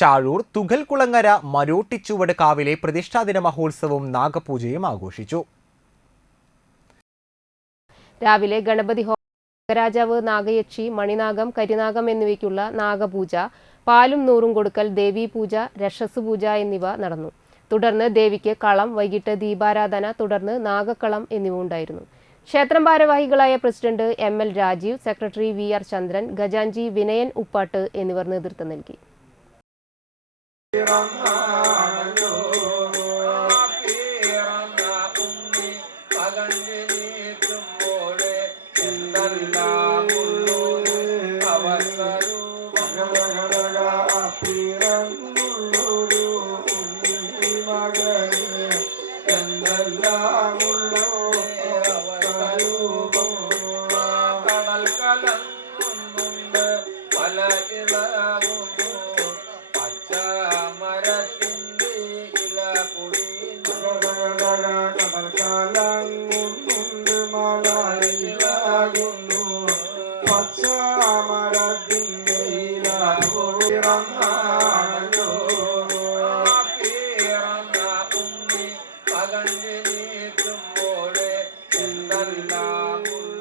ചാഴൂർ തുകൽകുളങ്ങര മരോട്ടിച്ചുവട് കാവിലെ പ്രതിഷ്ഠാദിന മഹോത്സവവും നാഗപൂജയും ആഘോഷിച്ചു. രാവിലെ ഗണപതി ഹോമം, നാഗരാജാവ്, നാഗയക്ഷി, മണിനാഗം, കരിനാഗം എന്നിവയ്ക്കുള്ള നാഗപൂജ, പാലും നൂറും കൊടുക്കൽ, ദേവീപൂജ, രക്ഷസ് പൂജ എന്നിവ നടന്നു. തുടർന്ന് ദേവിക്ക് കളം, വൈകിട്ട് ദീപാരാധന, തുടർന്ന് നാഗക്കളം എന്നിവ ഉണ്ടായിരുന്നു. ക്ഷേത്രം ഭാരവാഹികളായ president ML Rajeev, secretary VR Chandran, ഖജാൻജി വിനയൻ ഉപ്പാട്ട് എന്നിവർ നേതൃത്വം നൽകി. Pachamara